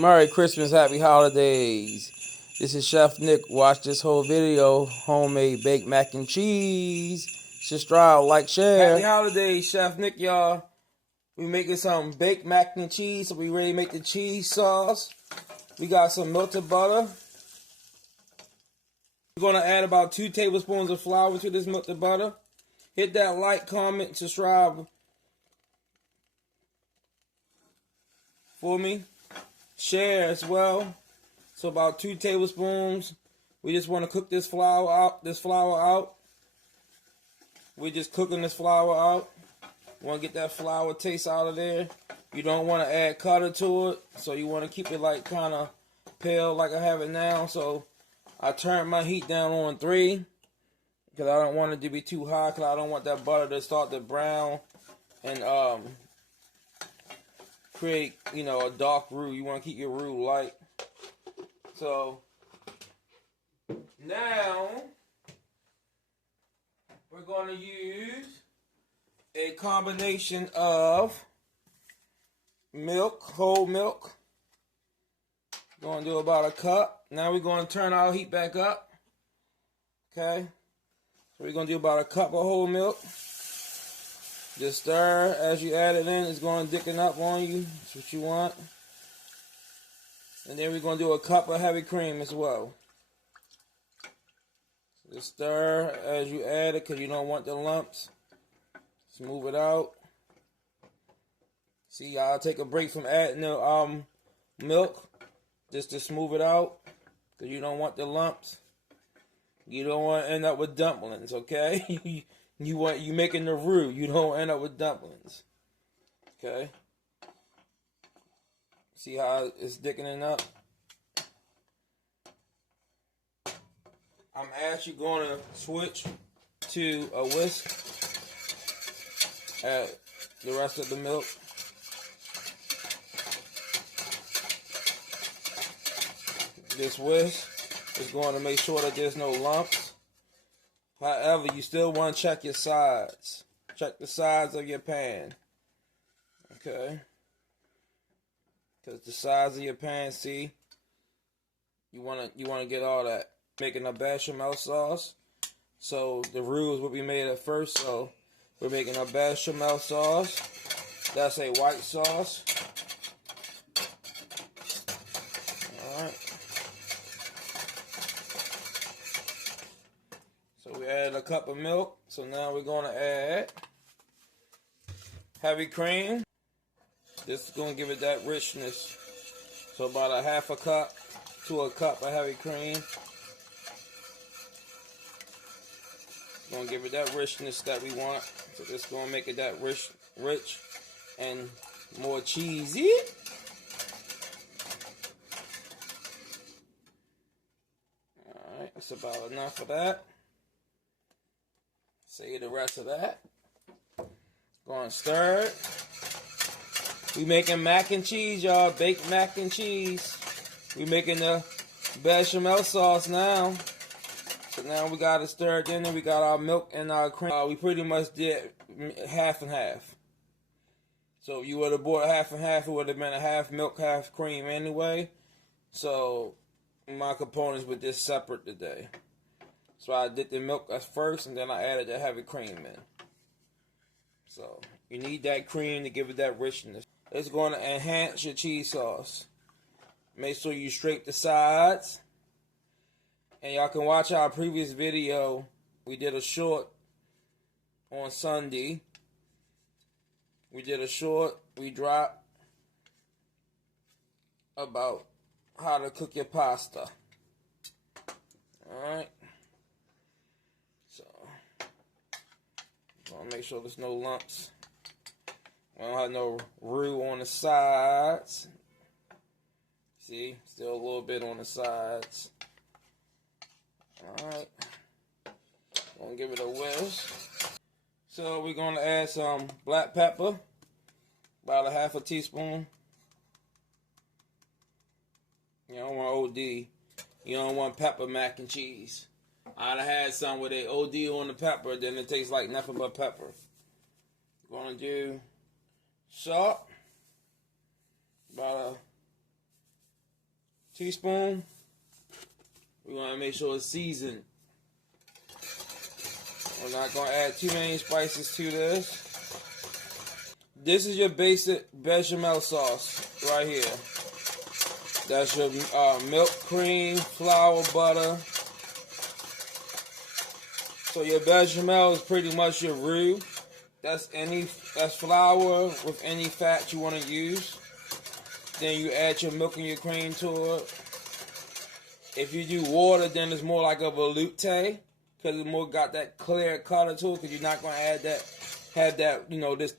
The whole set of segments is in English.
Merry Christmas, Happy Holidays. This is Chef Nick. Watch this whole video. Homemade baked mac and cheese. Subscribe, like, share. Happy Holidays, Chef Nick, y'all. We making some baked mac and cheese, so we ready to make the cheese sauce. We got some melted butter. We're going to add about 2 tablespoons of flour to this melted butter. Hit that like, comment, subscribe for me. Share as well. So about 2 tablespoons. We just want to cook this flour out. We're just cooking this flour out. Want to get that flour taste out of there. You don't want to add color to it, so you want to keep it like kind of pale like I have it now. So I turned my heat down on 3 because I don't want it to be too hot, because I don't want that butter to start to brown and create, a dark roux. You want to keep your roux light. So now we're going to use a combination of milk, whole milk. We're going to do about a cup. Now we're going to turn our heat back up. Okay. So we're going to do about a cup of whole milk. Just stir as you add it in. It's going to thicken up on you. That's what you want. And then we're going to do a cup of heavy cream as well. Just stir as you add it, because you don't want the lumps. Smooth it out. See, I'll take a break from adding the milk just to smooth it out, because you don't want the lumps. You don't want to end up with dumplings, okay? You making the roux. You don't end up with dumplings. Okay? See how it's thickening up? I'm actually going to switch to a whisk. Add the rest of the milk. This whisk is going to make sure that there's no lumps. However, you still want to check your sides. Check the sides of your pan. Okay? Because the sides of your pan, see, you want to get all that. Making a bechamel sauce. So the roux will be made at first. So we're making a bechamel sauce. That's a white sauce. Alright. So we added a cup of milk. So now we're going to add heavy cream. This is going to give it that richness. So about a half a cup to a cup of heavy cream. Going to give it that richness that we want. So this is going to make it that rich and more cheesy. Alright, that's about enough of that. Save the rest of that. Going to stir it. We making mac and cheese, y'all. Baked mac and cheese. We making the bechamel sauce now. So now we got to stir it in, and we got our milk and our cream. We pretty much did half and half. So if you would have bought half and half, it would have been a half milk, half cream anyway. So my components were just separate today. So I did the milk at first, and then I added the heavy cream in. So you need that cream to give it that richness. It's going to enhance your cheese sauce. Make sure you scrape the sides. And y'all can watch our previous video. We did a short on Sunday. We did a short. We dropped about how to cook your pasta. Alright. So, I'll make sure there's no lumps. I don't have no roux on the sides. See, still a little bit on the sides. Alright. Gonna give it a whisk. So we're gonna add some black pepper. About a half a teaspoon. You don't want OD. You don't want pepper mac and cheese. I'd have had some where they OD on the pepper, then it tastes like nothing but pepper. Gonna do salt. About teaspoon. We want to make sure it's seasoned. We're not going to add too many spices to this. This is your basic bechamel sauce right here. That's your milk, cream, flour, butter. So your bechamel is pretty much your roux. That's flour with any fat you want to use. Then you add your milk and your cream to it. If you do water, then it's more like a velouté, because it's more got that clear color to it. Because you're not gonna have that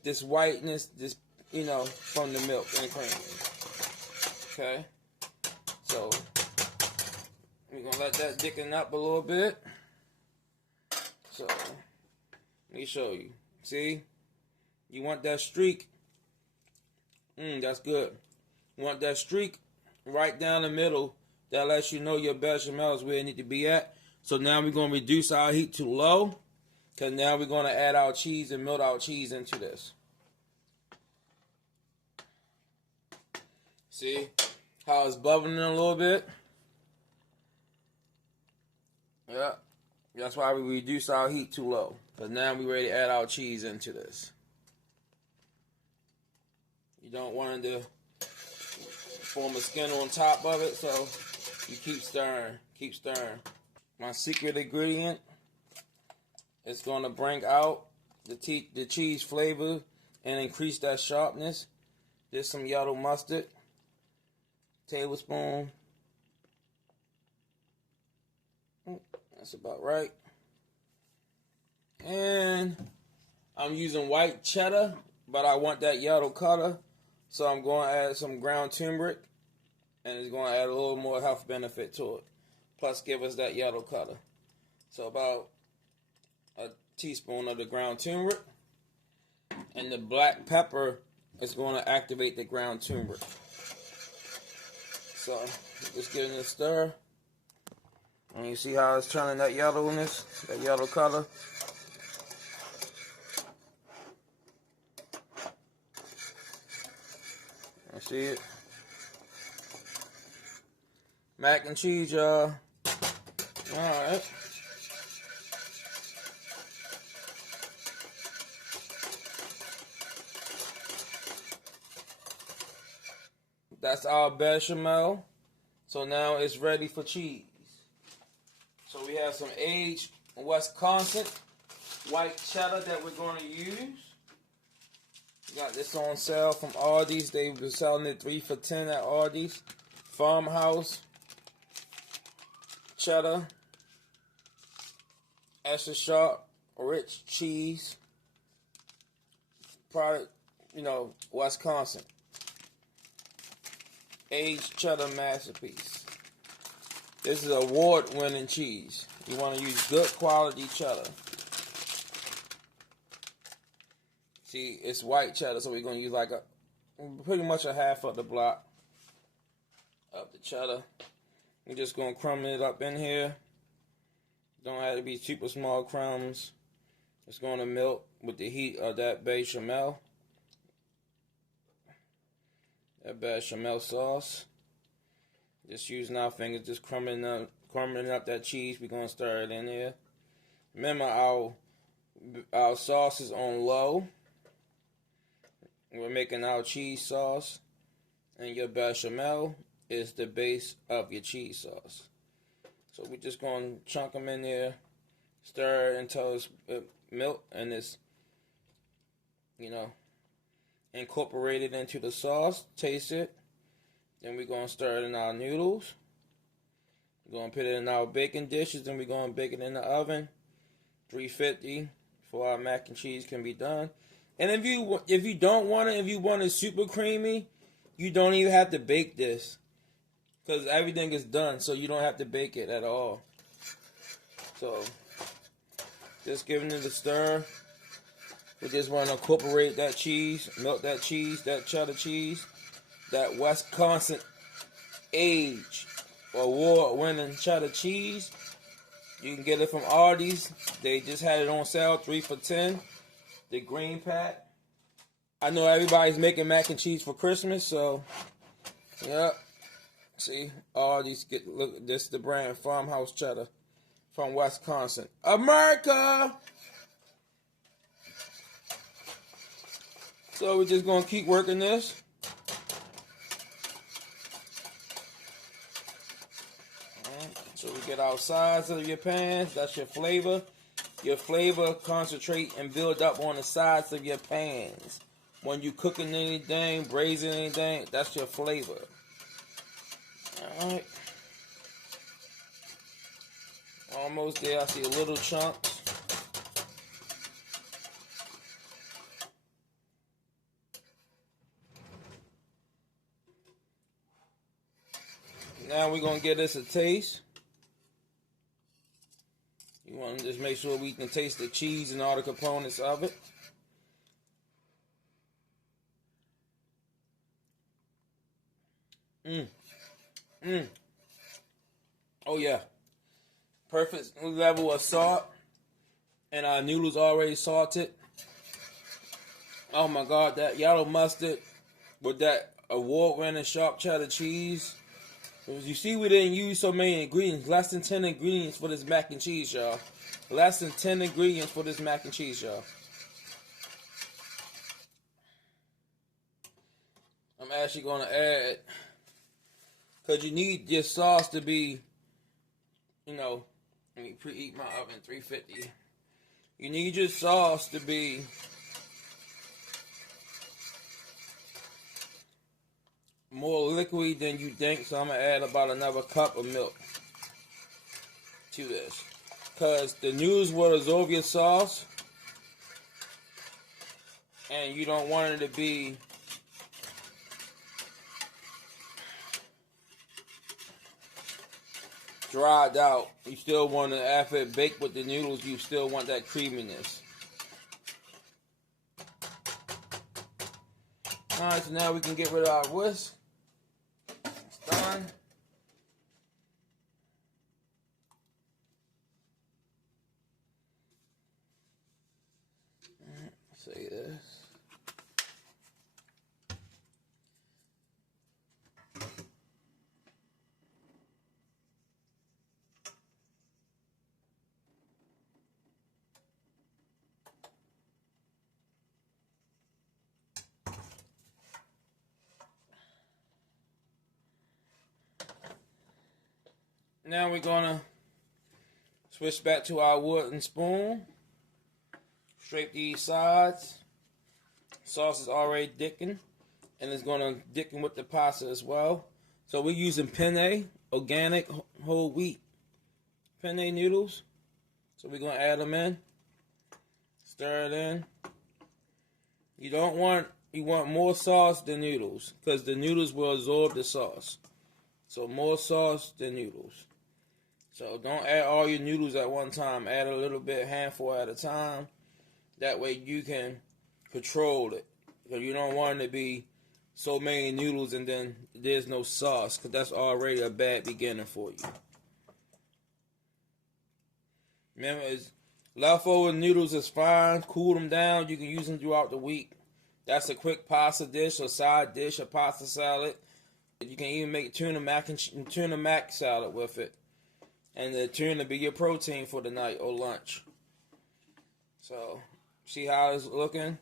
this whiteness, from the milk and the cream. Okay, so we're gonna let that thicken up a little bit. So let me show you. See, you want that streak. That's good. You want that streak right down the middle. That lets you know your bechamel is where it need to be at. So now we're going to reduce our heat to low. Because now we're going to add our cheese and melt our cheese into this. See how it's bubbling a little bit? Yeah. That's why we reduce our heat to low. Because now we're ready to add our cheese into this. You don't want it to form a skin on top of it, so you keep stirring, keep stirring. My secret ingredient is going to bring out the cheese flavor and increase that sharpness. Just some yellow mustard, tablespoon. That's about right. And I'm using white cheddar, but I want that yellow color, so I'm going to add some ground turmeric. And it's going to add a little more health benefit to it. Plus give us that yellow color. So about a teaspoon of the ground turmeric. And the black pepper is going to activate the ground turmeric. So just giving it a stir. And you see how it's turning that yellowness, that yellow color. You see it? Mac and cheese, y'all. Alright. That's our bechamel. So now it's ready for cheese. So we have some aged Wisconsin white cheddar that we're going to use. We got this on sale from Aldi's. They've been selling it 3 for $10 at Aldi's. Farmhouse cheddar, extra sharp, rich cheese, product, Wisconsin. Aged cheddar masterpiece. This is award-winning cheese. You want to use good quality cheddar. See, it's white cheddar, so we're going to use like pretty much a half of the block of the cheddar. We're just going to crumble it up in here. Don't have to be super small crumbs. It's going to melt with the heat of that bechamel. That bechamel sauce. Just using our fingers, just crumbling up that cheese. We're going to stir it in here. Remember, our sauce is on low. We're making our cheese sauce. And your bechamel is the base of your cheese sauce. So we're just going to chunk them in there, stir it until it's melt and it's, incorporated into the sauce. Taste it. Then we're going to stir it in our noodles. We're going to put it in our baking dishes, and we're going to bake it in the oven, 350, before our mac and cheese can be done. And if you don't want it, if you want it super creamy, you don't even have to bake this. Because everything is done, so you don't have to bake it at all. So, just giving it a stir. We just want to incorporate that cheese, melt that cheese, that cheddar cheese, that Wisconsin aged award-winning cheddar cheese. You can get it from Aldi's. They just had it on sale, 3 for $10. The green pack. I know everybody's making mac and cheese for Christmas, so yeah. See, all these look. This is the brand Farmhouse Cheddar from Wisconsin, America. So we're just gonna keep working this. So we get our sides of your pans. That's your flavor. Your flavor concentrate and build up on the sides of your pans. When you cooking anything, braising anything, that's your flavor. Alright. Almost there. I see little chunks. Now we're going to give this a taste. You want to just make sure we can taste the cheese and all the components of it. Oh yeah. Perfect level of salt. And our noodles already salted. Oh my God, that yellow mustard with that award-winning sharp cheddar cheese. You see, we didn't use so many ingredients. Less than 10 ingredients for this mac and cheese, y'all. Less than 10 ingredients for this mac and cheese, y'all. I'm actually going to add, because you need your sauce to be, you know, let me preheat my oven 350. You need your sauce to be more liquidy than you think, so I'm going to add about another cup of milk to this. Because the noodles will absorb your sauce, and you don't want it to be dried out. You still want to, after it baked with the noodles, you still want that creaminess. Alright, so now we can get rid of our whisk. It's done. Say this. Now we're gonna switch back to our wooden spoon. Scrape these sides. Sauce is already thickened, and it's gonna thicken with the pasta as well. So we're using penne, organic whole wheat penne noodles. So we're gonna add them in. Stir it in. You want more sauce than noodles, because the noodles will absorb the sauce. So more sauce than noodles. So don't add all your noodles at one time. Add a little bit, handful at a time. That way you can control it. Because you don't want it to be so many noodles and then there's no sauce. Because that's already a bad beginning for you. Remember, leftover noodles is fine. Cool them down. You can use them throughout the week. That's a quick pasta dish or side dish or pasta salad. You can even make tuna mac salad with it. And the tuna be your protein for the night or lunch. So, see how it's looking?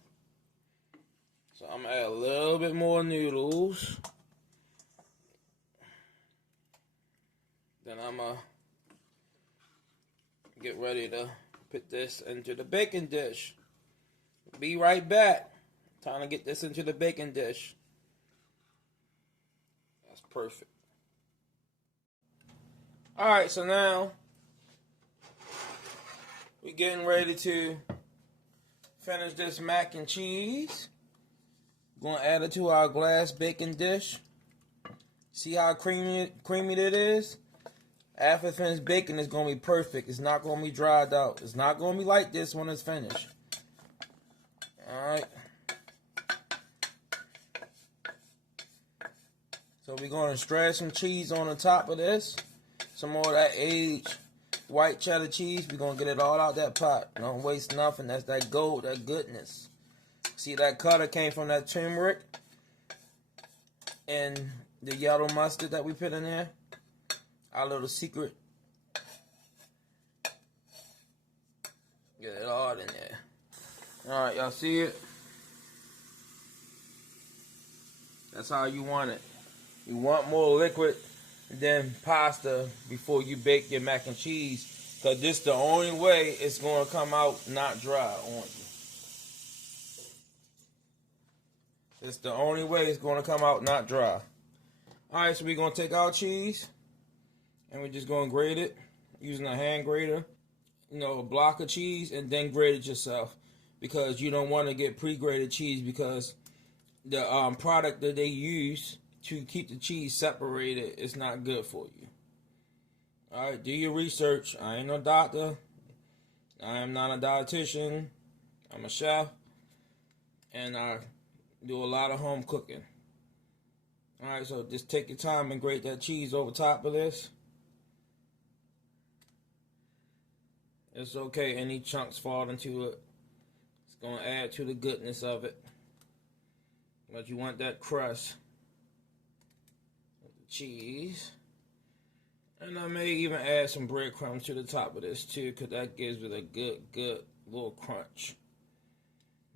So, I'm going to add a little bit more noodles. Then I'm going to get ready to put this into the baking dish. Be right back. Time to get this into the baking dish. That's perfect. Alright, so now we're getting ready to finish this mac and cheese. We're going to add it to our glass baking dish. See how creamy it is? After it's finished baking, it's going to be perfect. It's not going to be dried out. It's not going to be like this when it's finished. Alright. So we're going to spread some cheese on the top of this. Some more of that aged white cheddar cheese. We're going to get it all out that pot. Don't waste nothing. That's that gold, that goodness. See, that cutter came from that turmeric. And the yellow mustard that we put in there. Our little secret. Get it all in there. Alright, y'all see it? That's how you want it. You want more liquid than pasta before you bake your mac and cheese, because this is the only way it's going to come out not dry on you. It's the only way it's going to come out not dry. Alright, so we're going to take our cheese and we're just going to grate it using a hand grater. You know, a block of cheese, and then grate it yourself, because you don't want to get pre-grated cheese, because the product that they use to keep the cheese separated is not good for you. Alright, do your research. I ain't no doctor. I am not a dietitian. I'm a chef. And I do a lot of home cooking. Alright, so just take your time and grate that cheese over top of this. It's okay, any chunks fall into it. It's going to add to the goodness of it. But you want that crust of the cheese. And I may even add some breadcrumbs to the top of this too, because that gives it a good little crunch.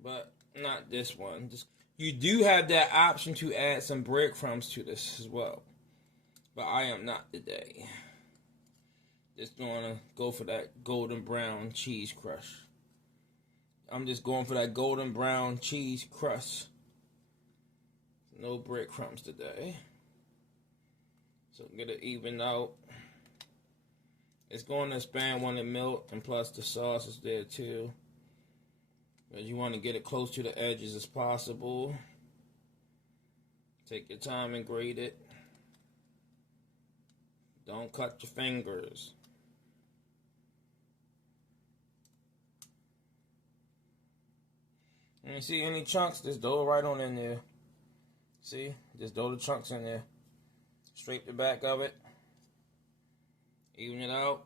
But not this one. You do have that option to add some breadcrumbs to this as well. But I am not today. Just gonna go for that golden brown cheese crust. I'm just going for that golden brown cheese crust. No breadcrumbs today. So get it even out. It's going to expand when it melts, and plus the sauce is there too. But you want to get it close to the edges as possible. Take your time and grate it. Don't cut your fingers. And you see any chunks, just throw it right on in there. See? Just throw the chunks in there. Scrape the back of it. Even it out.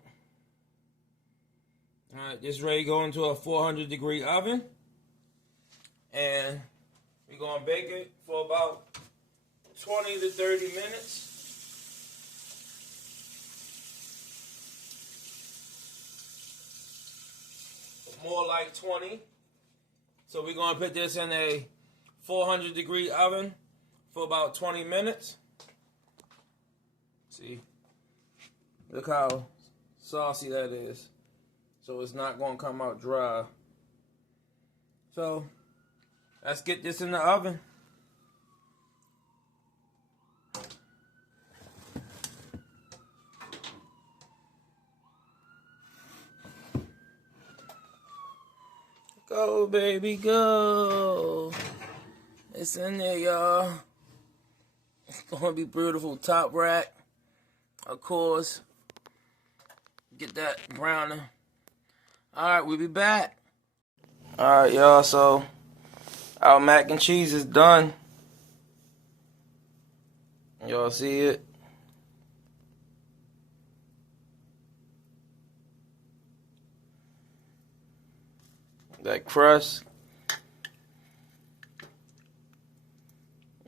Alright, this is ready to go into a 400-degree oven. And we're going to bake it for about 20 to 30 minutes. More like 20. So we're going to put this in a 400-degree oven for about 20 minutes. See? Look how saucy that is. So it's not going to come out dry. So let's get this in the oven. Go, baby, go. It's in there, y'all. It's going to be beautiful. Top rack, of course. Get that browning. Alright, we'll be back. Alright, y'all, so our mac and cheese is done. Y'all see it? That crust.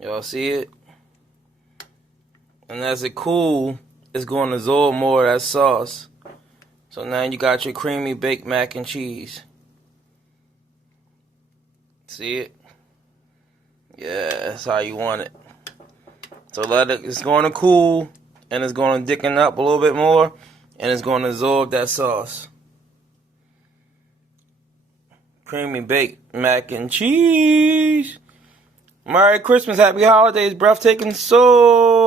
Y'all see it? And as it cools, it's going to absorb more of that sauce. So now you got your creamy baked mac and cheese. See it? Yeah, that's how you want it. So it's going to cool, and it's going to thicken up a little bit more, and it's going to absorb that sauce. Creamy baked mac and cheese. Merry Christmas, happy holidays, breathtaking soul.